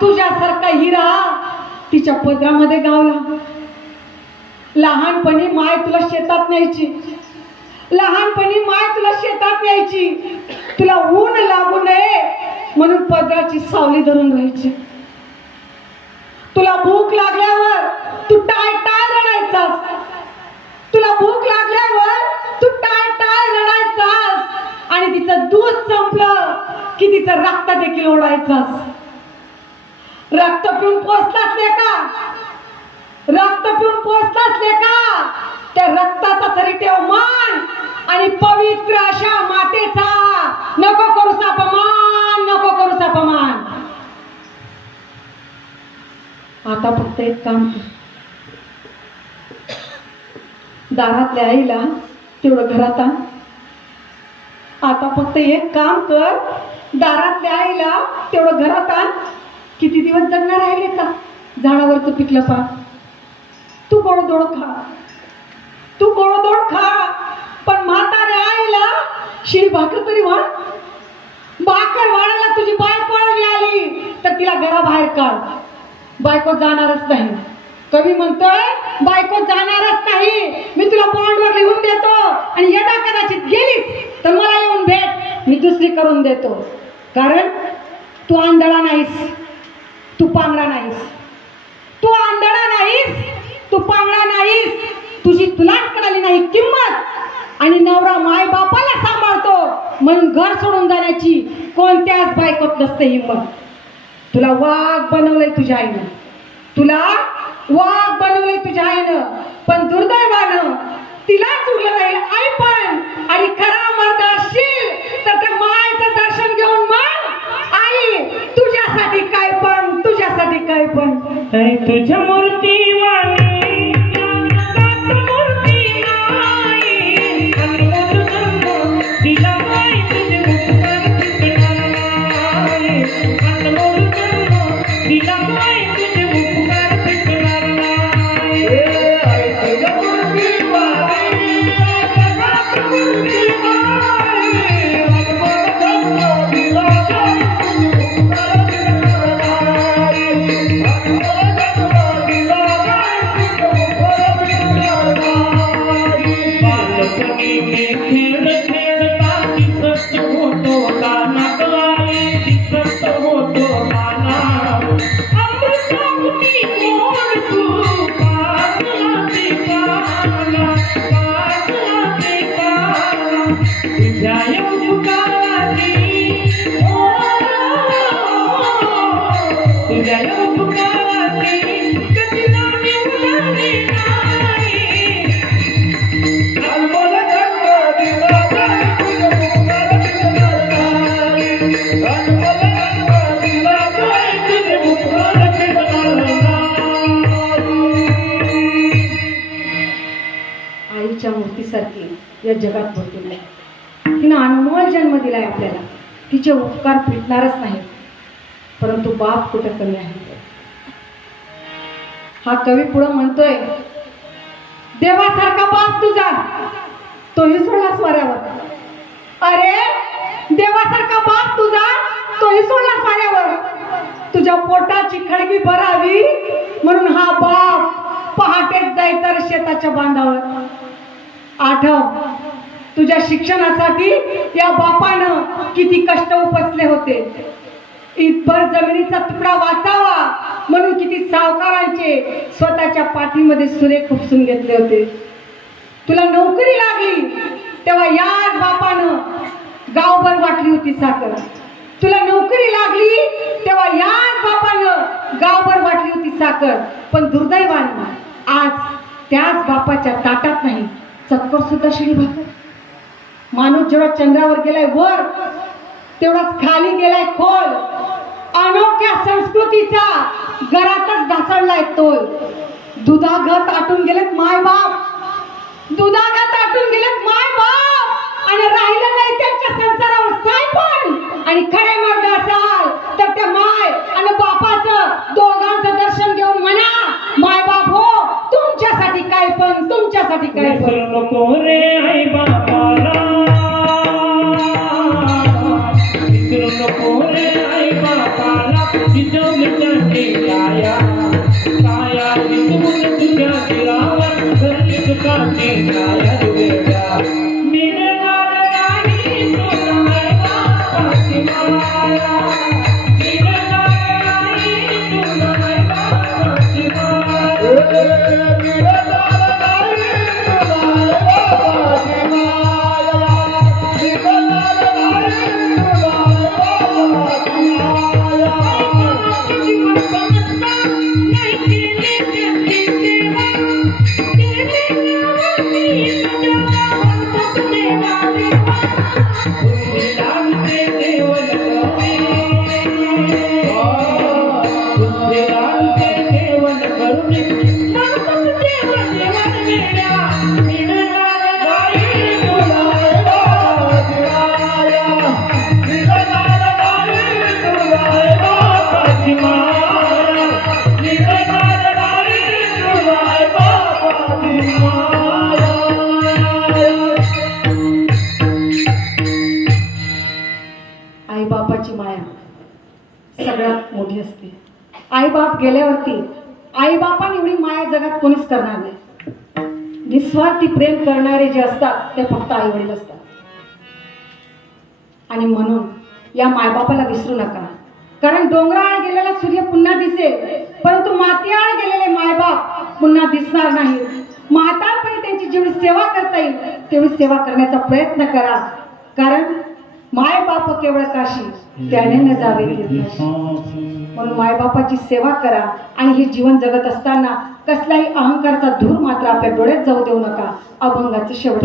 तुझ्यासारखा हिरा तिच्या पदरामध्ये गावला. लहानपणी माय तुला शेतात न्यायची. लहानपणी माय तुला शेतात न्यायची. तुला ऊन लागू नये म्हणून पदराची सावली धरून राहायची. तुला भूक लागल्यावर तू टाळ टाय रडायचास. तुला भूक लागल्यावर तू टाळ टाय रडायचास. आणि तिचं दूध संपलं की तिचं रक्त देखील ओढायचास. रक्त पिऊन पोचलाच नाही का? रक्त पिऊन पोचलाच नाही का? त्या रक्ताचा तरी ठेव मान आणि पवित्र अशा मातेचा नको करूस अपमान नको करूस अपमान. आता फक्त एक काम कर. दारातल्या आईला तेवढं घरात आता फक्त एक काम कर. दारातल्या आईला तेवढं घरात आण. किती दिवस जगणार राहिले का झाडावरचं पिकलं पा. तू गोडदोड खा. तू गोडदोड खा. पण म्हाताऱ्या आईला शिळी भाकर तरी वाढ. भाकर वाढायला तुझी बायको आडवी आली तर तिला घराबाहेर काढ. बायको जाणारच नाही. कवी म्हणतोय बायको जाणारच नाही. मी तुला बॉन्डवर लिहून देतो आणि यदा कदाचित गेलीस तर मला येऊन भेट. मी दुसरी करून देतो. कारण तू आंधळा नाहीस. तू पांगडा नाहीस. तू आंधळा नाहीस. तू पांगडा नाहीस. तुझी तुलाच कळाली नाही किंमत. आणि नवरा माय बापाला सांभाळतो. म्हणून घर सोडून जाण्याची कोणत्याच बायकोत नसते हिंमत. तुला वाघ बनवलंय तुझ्या आईनं. तुला वाघ बनवलंय तुझ्या आईनं. पण दुर्दैवानं तिला चुकलं नाही आई पण आणि खरा मर्द असशील तर त्या मायचं दर्शन घेऊन मग आई तुझ्यासाठी काय पण तुझ्यासाठी काय पण अरे तुझ्या मूर्ती I'm आईच्या मूर्तीसारखी या जगात होती नाही. तिनं अनमोल जन्म दिलाय आपल्याला. तिचे उपकार फिटणारच नाही परंतु बाप कुठं कमी आहे? हा कवी पुढं म्हणतोय देवासारखा बाप तुझा. तोही सोडला स्वाऱ्यावर. अरे देवासारखा बाप तुझा? तोही सोडला स्वाऱ्यावर. तुझ्या पोटाची खडगी भरावी म्हणून हा बाप पहाटेच जायचा शेताच्या बांधावर. आठव. तुझ्या शिक्षणासाठी या बापानं किती कष्ट उपसले होते. इतभर जमिनीचा तुकडा वाचावा म्हणून किती सावकारांचे स्वतःच्या पाठीमध्ये सुरे खुपसून घेतले होते. तुला नोकरी लागली तेव्हा याच बापानं गावभर वाटली होती साखर. तुला नोकरी लागली तेव्हा याच बापानं गावभर वाटली होती साखर. पण दुर्दैवानं आज त्याच बापाच्या ताटात नाही. सत्वर सुद्धा शिडी भाकर माणूस जेव्हा चंद्रावर गेलाय वर तेवढाच खाली गेलाय खोल. अनोख्या संस्कृतीचा घरातच ढासळलाय तोल. दुधागत आटून गेलेत माय बाप. दुधागत आटून गेलेत माय बाप. आणि राहिलं नाही त्यांच्या संसारावर सायपण. आणि खरे मार्ग असाल तर त्या माय आणि बापाचं दोघांचं दर्शन घेऊन म्हणा माय बाप हो तुमच्यासाठी काय पण तुमच्यासाठी काय नको रे आई बाबाला विसरू नको रे आई बाबाला विजवली काया. काया विजवून तुझ्या दिलावर धरली तुकाची काया. गेल्यावरती आईबापां एवढी माया जगात कोणीच करणार नाही. निस्वार्थी प्रेम करणारे जे असतात ते फक्त आई वडील असतात. आणि म्हणून या मायबापाला विसरू नका. कारण डोंगराळ गेलेला सूर्य पुन्हा दिसेल परंतु मातीआड गेलेले मायबाप पुन्हा दिसणार नाही. म्हातारपणी त्यांची जेवढी सेवा करता येईल तेवढी सेवा करण्याचा प्रयत्न करा. कारण माय बाप केवळ काशी त्याने न जावे. म्हणून मायबापाची सेवा करा आणि हे जीवन जगत असताना कसलाही अहंकारचा धूर मात्र आपल्या डोळ्यात जाऊ देऊ नका. अभंगाचे शेवट.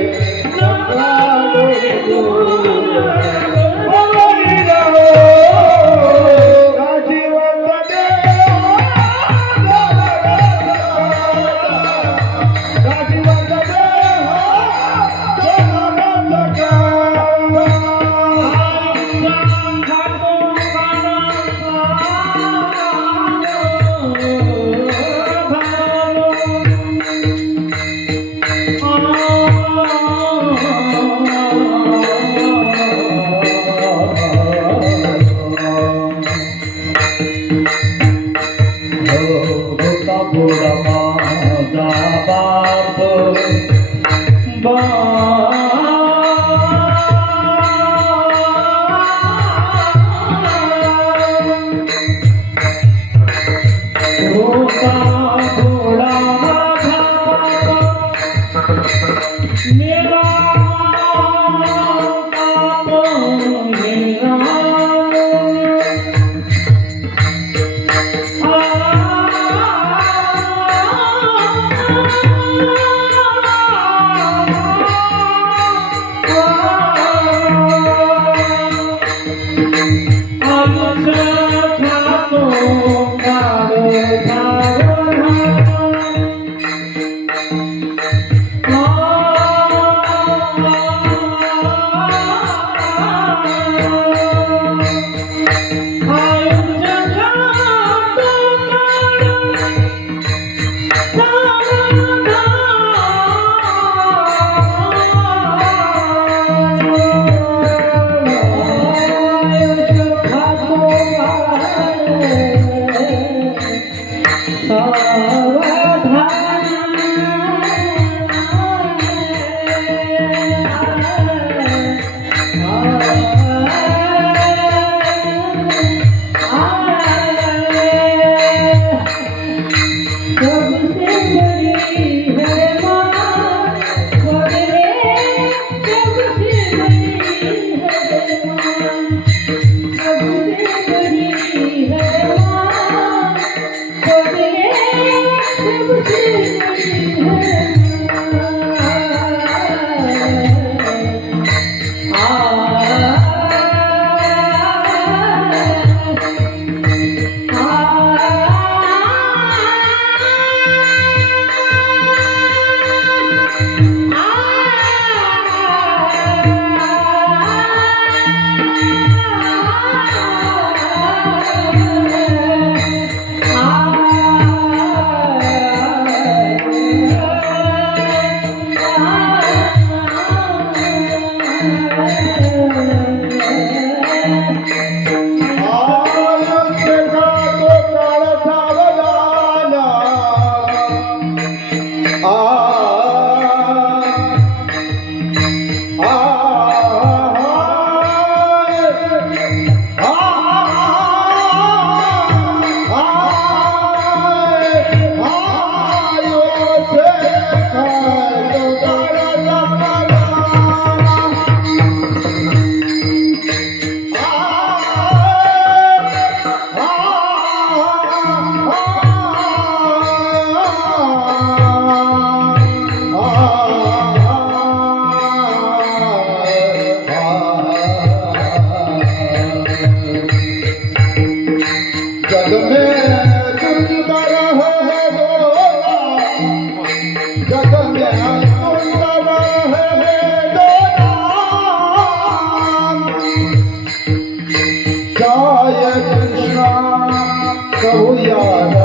Shabbat Yeah.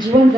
जीवन